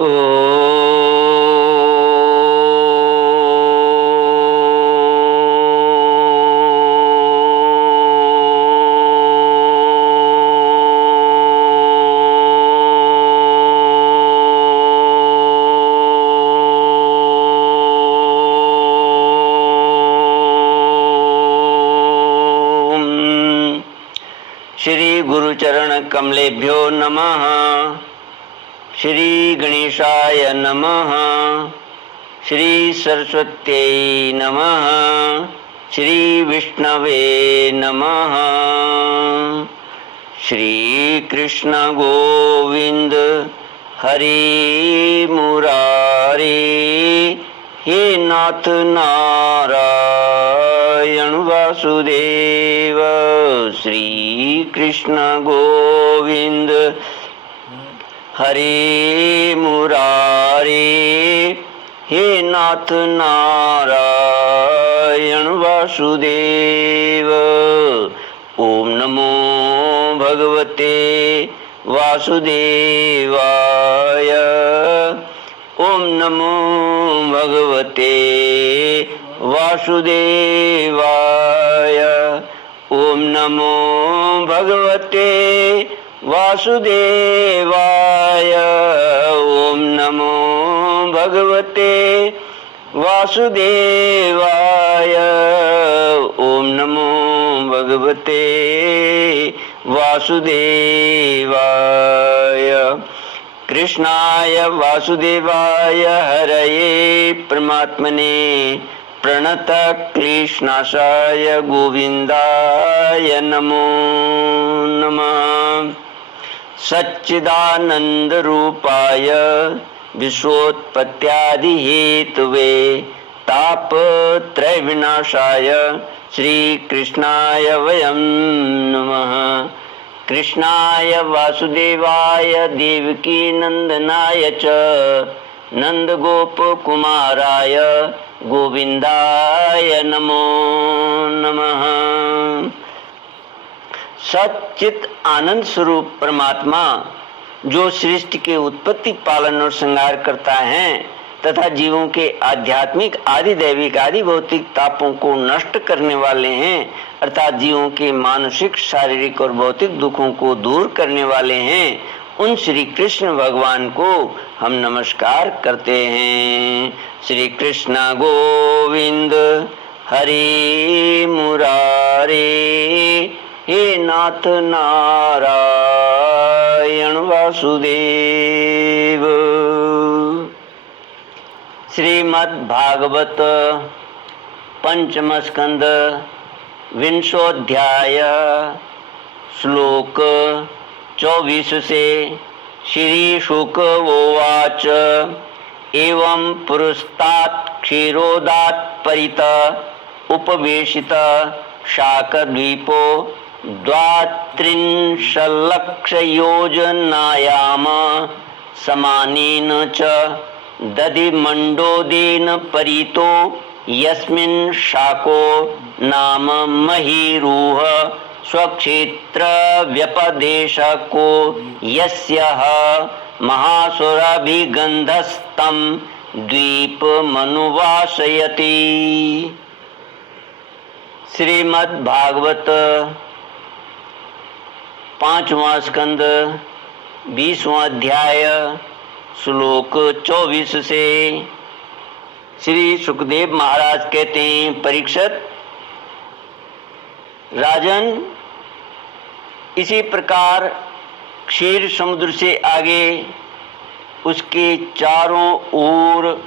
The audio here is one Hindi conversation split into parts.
श्री गुरुचरण कमलेभ्यो नमः। श्री गणेशाय नमः। श्री सरस्वत्यै नमः। श्री विष्णवे नमः। श्री कृष्ण गोविंद हरि मुरारी, हे नाथ नारायण वासुदेव। श्री कृष्ण गोविंद हरि मुरारी, हे नाथ नारायण वासुदेव। ओम नमो भगवते वासुदेवाय। ओम नमो भगवते वासुदेवाय। ओम नमो भगवते वासुदेवाय। ओम नमो भगवते वासुदेवाय। ओम नमो भगवते वासुदेवाय। कृष्णाय वासुदेवाय हरये परमात्मने प्रणत क्लेशनाशाय गोविंदाय नमो नमः। सच्चिदानंद रूपाय विश्वोत्पत्त्यादि हेतवे तापत्रय विनाशाय श्री कृष्णाय वयं नमः। कृष्णाय वासुदेवाय देवकी नंदनाय च नंदगोपकुमाराय गोविंदाय नमो नमः। सच्चित आनंद स्वरूप परमात्मा जो सृष्टि के उत्पत्ति पालन और श्रृंगार करता है तथा जीवों के आध्यात्मिक आदि दैविक आदि भौतिक तापों को नष्ट करने वाले हैं, अर्थात जीवों के मानसिक शारीरिक और भौतिक दुखों को दूर करने वाले हैं, उन श्री कृष्ण भगवान को हम नमस्कार करते हैं। श्री कृष्ण गोविंद हरि मुरारी, हे नाथ नारायण वासुदेव। श्रीमद् भागवत पंचम स्कंद विंशोऽध्याय श्लोक 24 से। श्री शुक उवाच एवं पुरस्तात् क्षीरोदात् परित उपवेशित शाकद्वीपो द्वात्रिंशल्लक्षयोजनायाम समानेन च दधिमण्डोदेन परितो यस्मिन् शाको नाम महीरुह स्वक्षेत्र व्यपदेशको यस्यः महासुराभिगन्धस्तं द्वीपमनुवासयति। श्रीमद् भागवत पांचवा स्कंद 20वां अध्याय श्लोक 24 से। श्री सुखदेव महाराज कहते हैं, परीक्षित राजन, इसी प्रकार क्षीर समुद्र से आगे उसके चारों ओर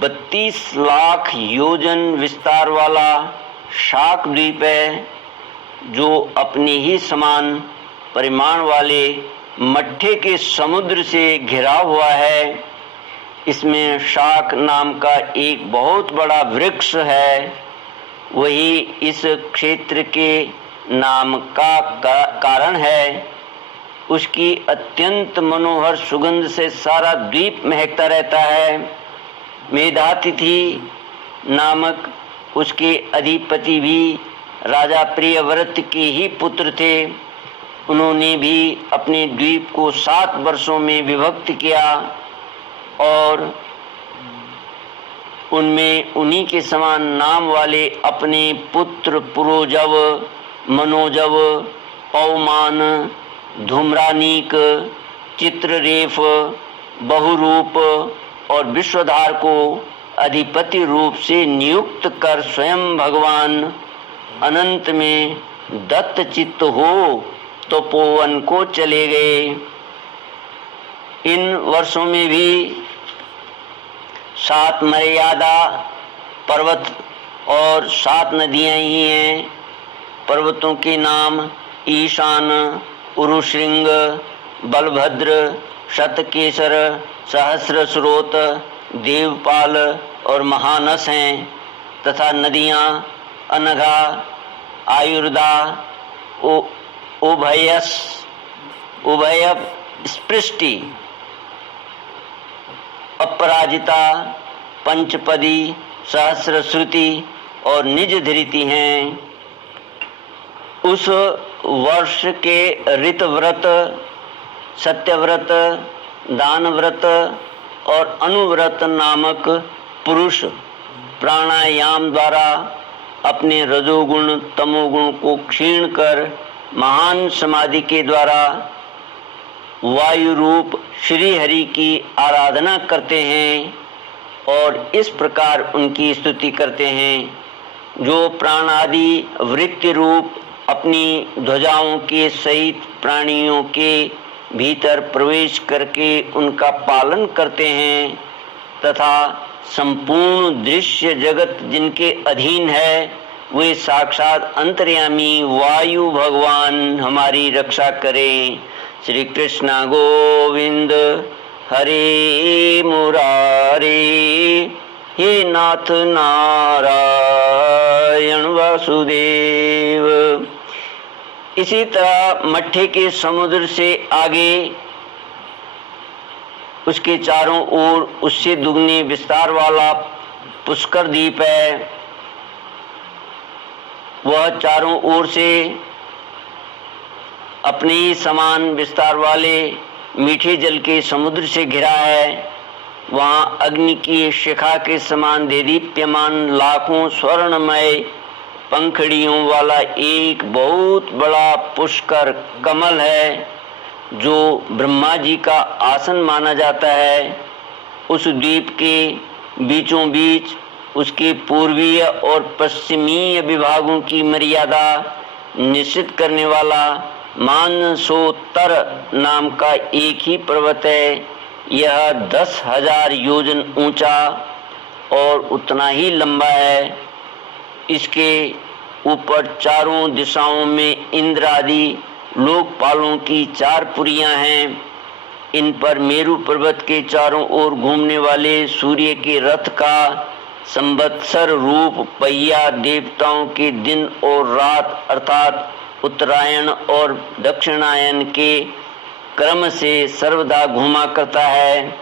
32 लाख योजन विस्तार वाला शाक द्वीप है, जो अपने ही समान परिमाण वाले मट्ठे के समुद्र से घिरा हुआ है। इसमें शाक नाम का एक बहुत बड़ा वृक्ष है, वही इस क्षेत्र के नाम का कारण है। उसकी अत्यंत मनोहर सुगंध से सारा द्वीप महकता रहता है। मेधातिथि नामक उसके अधिपति भी राजा प्रियव्रत के ही पुत्र थे। उन्होंने भी अपने द्वीप को 7 वर्षों में विभक्त किया और उनमें उन्हीं के समान नाम वाले अपने पुत्र पुरोजव, मनोजव, पौमान, धूम्रानीक, चित्ररेफ, बहुरूप और विश्वधार को अधिपति रूप से नियुक्त कर स्वयं भगवान अनंत में दत्त चित्त हो तपोवन को चले गए। इन वर्षों में भी 7 मर्यादा पर्वत और 7 नदियां ही हैं। पर्वतों के नाम ईशान, उरुश्रृंग, बलभद्र, शतकेसर, सहस्रस्रोत, देवपाल और महानस हैं तथा नदियां अनघा, आयुर्दा, उभय स्पृष्टि, अपराजिता, पंचपदी, सहस्रश्रुति और निज धृति हैं। उस वर्ष के ऋतव्रत, सत्यव्रत, दानव्रत और अनुव्रत नामक पुरुष प्राणायाम द्वारा अपने रजोगुण तमोगुण को क्षीण कर महान समाधि के द्वारा वायु रूप श्री हरि की आराधना करते हैं और इस प्रकार उनकी स्तुति करते हैं। जो प्राण आदि वृत्ति रूप अपनी ध्वजाओं के सहित प्राणियों के भीतर प्रवेश करके उनका पालन करते हैं तथा संपूर्ण दृश्य जगत जिनके अधीन है, वे साक्षात अंतर्यामी वायु भगवान हमारी रक्षा करें। श्री कृष्ण गोविंद हरे मुरारे, हे नाथ नारायण वासुदेव। इसी तरह मट्ठे के समुद्र से आगे उसके चारों ओर उससे दुगने विस्तार वाला पुष्कर द्वीप है। वह चारों ओर से अपने ही समान विस्तार वाले मीठे जल के समुद्र से घिरा है। वहाँ अग्नि की शिखा के समान देदीप्यमान लाखों स्वर्णमय पंखड़ियों वाला एक बहुत बड़ा पुष्कर कमल है, जो ब्रह्मा जी का आसन माना जाता है। उस द्वीप के बीचों बीच उसके पूर्वीय और पश्चिमीय विभागों की मर्यादा निश्चित करने वाला मानसोत्तर नाम का एक ही पर्वत है। यह 10,000 योजन ऊंचा और उतना ही लंबा है। इसके ऊपर चारों दिशाओं में इंद्र आदि लोकपालों की 4 पुरियां हैं। इन पर मेरु पर्वत के चारों ओर घूमने वाले सूर्य के रथ का संवत्सर रूप पहिया देवताओं के दिन और रात अर्थात उत्तरायण और दक्षिणायन के क्रम से सर्वदा घूमा करता है।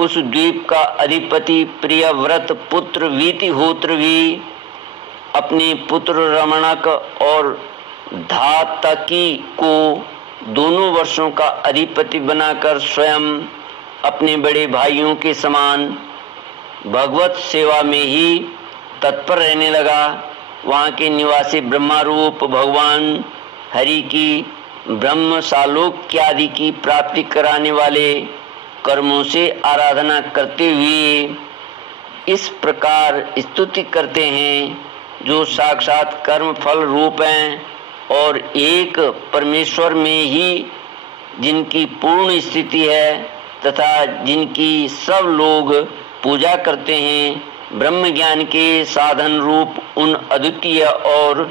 उस द्वीप का अधिपति प्रियव्रत पुत्र वीतिहोत्र भी अपने पुत्र रमणक और धातकी को दोनों वर्षों का अधिपति बनाकर स्वयं अपने बड़े भाइयों के समान भगवत सेवा में ही तत्पर रहने लगा। वहाँ के निवासी ब्रह्मा रूप भगवान हरि की ब्रह्म सालोक्यादि की प्राप्ति कराने वाले कर्मों से आराधना करते हुए इस प्रकार स्तुति करते हैं, जो साक्षात कर्म फल रूप हैं और एक परमेश्वर में ही जिनकी पूर्ण स्थिति है तथा जिनकी सब लोग पूजा करते हैं। ब्रह्म ज्ञान के साधन रूप उन अद्वितीय और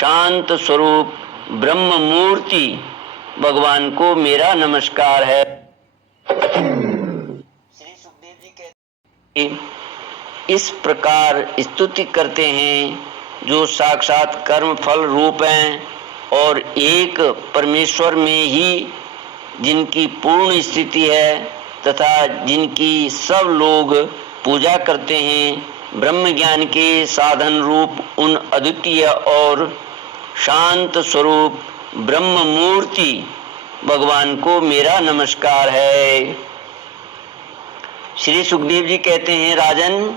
शांत स्वरूप ब्रह्म मूर्ति भगवान को मेरा नमस्कार है। श्री सुखदेव जी कहते हैं, इस प्रकार स्तुति करते हैं, जो साक्षात कर्म फल रूप हैं और एक परमेश्वर में ही जिनकी पूर्ण स्थिति है तथा जिनकी सब लोग पूजा करते हैं। ब्रह्म ज्ञान के साधन रूप उन अद्वितीय और शांत स्वरूप ब्रह्म मूर्ति भगवान को मेरा नमस्कार है। श्री सुखदेव जी कहते हैं, राजन,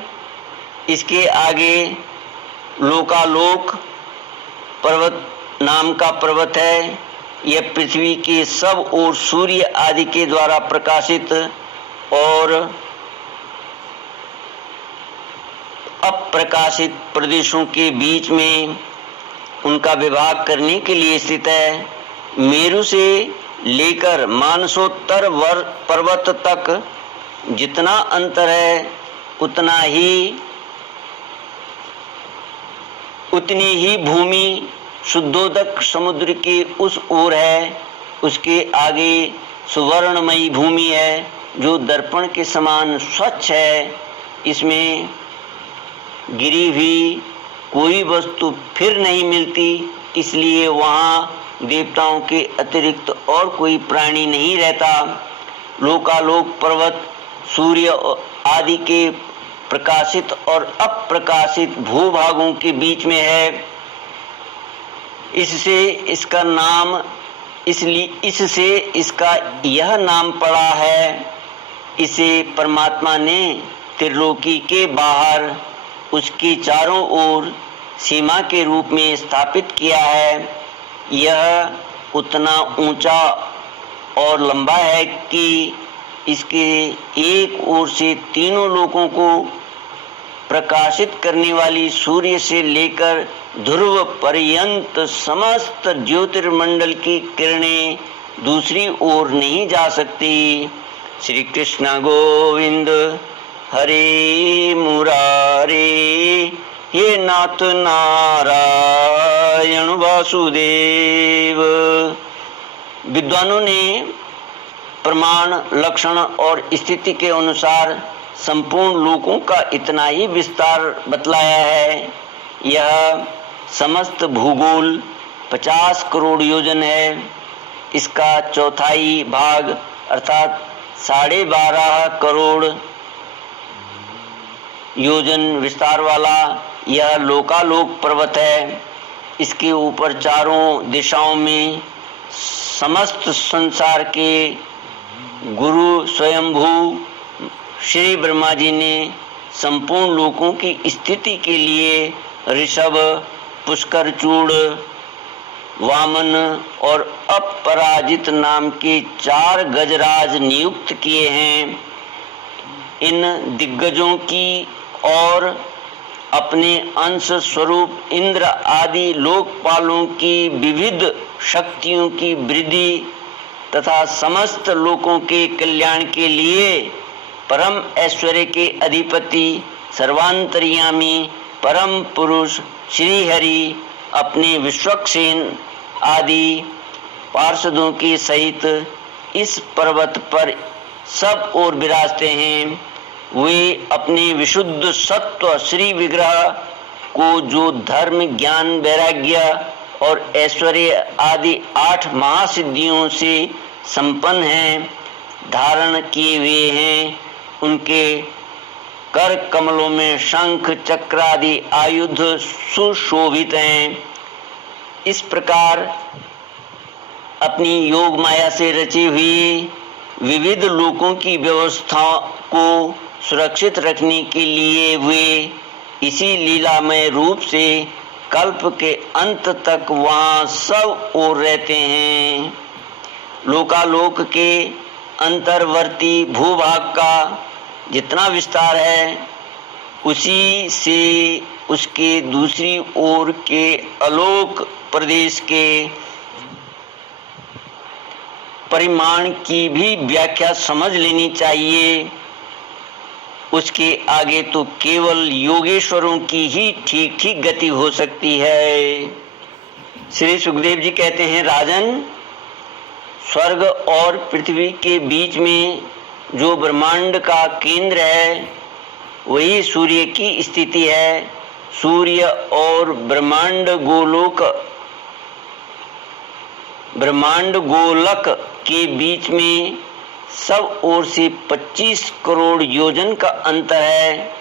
इसके आगे लोकालोक पर्वत नाम का पर्वत है। यह पृथ्वी के सब ओर सूर्य आदि के द्वारा प्रकाशित और अप्रकाशित प्रदेशों के बीच में उनका विभाग करने के लिए स्थित है। मेरु से लेकर मानसोत्तर पर्वत तक जितना अंतर है उतनी ही भूमि शुद्धोदक समुद्र के उस ओर है। उसके आगे सुवर्णमयी भूमि है जो दर्पण के समान स्वच्छ है। इसमें गिरी हुई कोई वस्तु फिर नहीं मिलती, इसलिए वहाँ देवताओं के अतिरिक्त और कोई प्राणी नहीं रहता। लोकालोक पर्वत सूर्य आदि के प्रकाशित और अप्रकाशित भूभागों के बीच में है। इससे इसका यह नाम पड़ा है। इसे परमात्मा ने त्रिलोकी के बाहर उसके चारों ओर सीमा के रूप में स्थापित किया है। यह उतना ऊंचा और लंबा है कि इसके एक ओर से तीनों लोकों को प्रकाशित करने वाली सूर्य से लेकर ध्रुव पर्यंत समस्त ज्योतिर्मंडल की किरणें दूसरी ओर नहीं जा सकती। श्री कृष्ण गोविंद हरे मुरारे, हे नाथ नारायण वासुदेव। विद्वानों ने प्रमाण, लक्षण और स्थिति के अनुसार संपूर्ण लोकों का इतना ही विस्तार बतलाया है। यह समस्त भूगोल 50 करोड़ योजन है। इसका चौथाई भाग अर्थात 12.5 करोड़ योजन विस्तार वाला यह लोकालोक पर्वत है। इसके ऊपर चारों दिशाओं में समस्त संसार के गुरु स्वयंभू श्री ब्रह्मा जी ने संपूर्ण लोकों की स्थिति के लिए ऋषभ, पुष्करचूड़, वामन और अपराजित नाम के 4 गजराज नियुक्त किए हैं। इन दिग्गजों की और अपने अंश स्वरूप इंद्र आदि लोकपालों की विविध शक्तियों की वृद्धि तथा समस्त लोकों के कल्याण के लिए परम ऐश्वर्य के अधिपति सर्वांतर्यामी परम पुरुष श्री हरि अपने विश्वक्सेन आदि पार्षदों के सहित इस पर्वत पर सब ओर विराजते हैं। वे अपने विशुद्ध सत्व श्री विग्रह को, जो धर्म, ज्ञान, वैराग्य और ऐश्वर्य आदि 8 महासिद्धियों से संपन्न हैं, धारण किए हुए हैं। उनके कर कमलों में शंख, चक्र आदि आयुध सुशोभित हैं। इस प्रकार अपनी योग माया से रची हुई विविध लोकों की व्यवस्था को सुरक्षित रखने के लिए वे इसी लीलामय रूप से कल्प के अंत तक वहाँ सब ओर रहते हैं। लोकालोक के अंतर्वर्ती भूभाग का जितना विस्तार है, उसी से उसके दूसरी ओर के अलोक प्रदेश के परिमाण की भी व्याख्या समझ लेनी चाहिए। उसके आगे तो केवल योगेश्वरों की ही ठीक ठीक गति हो सकती है। श्री सुखदेव जी कहते हैं, राजन, स्वर्ग और पृथ्वी के बीच में जो ब्रह्मांड का केंद्र है वही सूर्य की स्थिति है। सूर्य और ब्रह्मांड गोलक के बीच में सब ओर से 25 करोड़ योजन का अंतर है।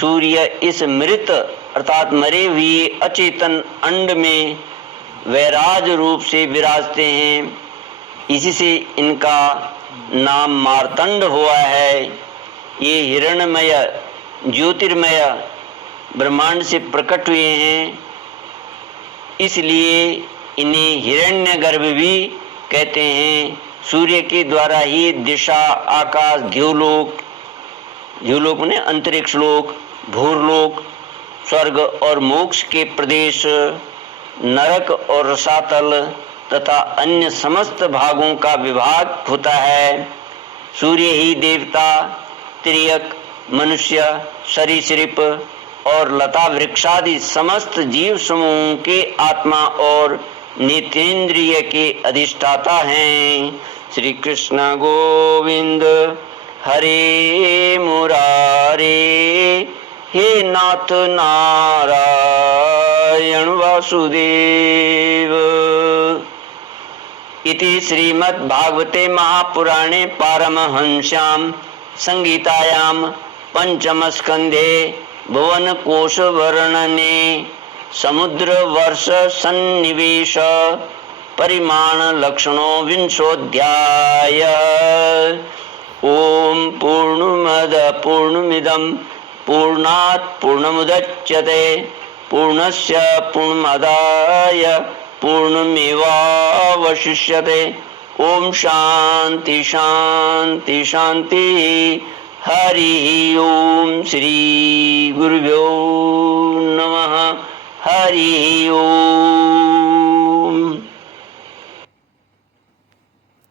सूर्य इस मृत अर्थात मरे हुए अचेतन अंड में वैराज रूप से विराजते हैं। इसी से इनका नाम मार्तंड हुआ है। ये हिरणमय ज्योतिर्मय ब्रह्मांड से प्रकट हुए हैं, इसलिए इन्हें हिरण्यगर्भ भी कहते हैं। सूर्य के द्वारा ही दिशा, आकाश, द्युलोक, द्युलोक ने अंतरिक्ष लोक, भूरलोक, स्वर्ग और मोक्ष के प्रदेश, नरक और रसातल तथा अन्य समस्त भागों का विभाग होता है। सूर्य ही देवता, त्रियक, मनुष्य, सरीसृप और लता वृक्षादि समस्त जीव समूह के आत्मा और नेत्रेंद्रिय के अधिष्ठाता हैं। श्री कृष्ण गोविंद हरे मुरारे, हे नाथ नारायण वासुदेव। इति श्रीमद्भागवते महापुराणे पारमहंस्यां संगीतायां पंचमस्कंधे भुवनकोश वर्णने समुद्र वर्ष सन्निवेश परिमाण लक्षणों विंशोऽध्याय। ओम पूर्णमद पूर्णमिदं पूर्णात् पूर्णमुदच्यते पूर्णस्य पूर्णमादाय पूर्णमेवावशिष्यते। ओम शांति शांति शांति। हरि ओम। श्री गुरुभ्यो नमः। हरि ओम।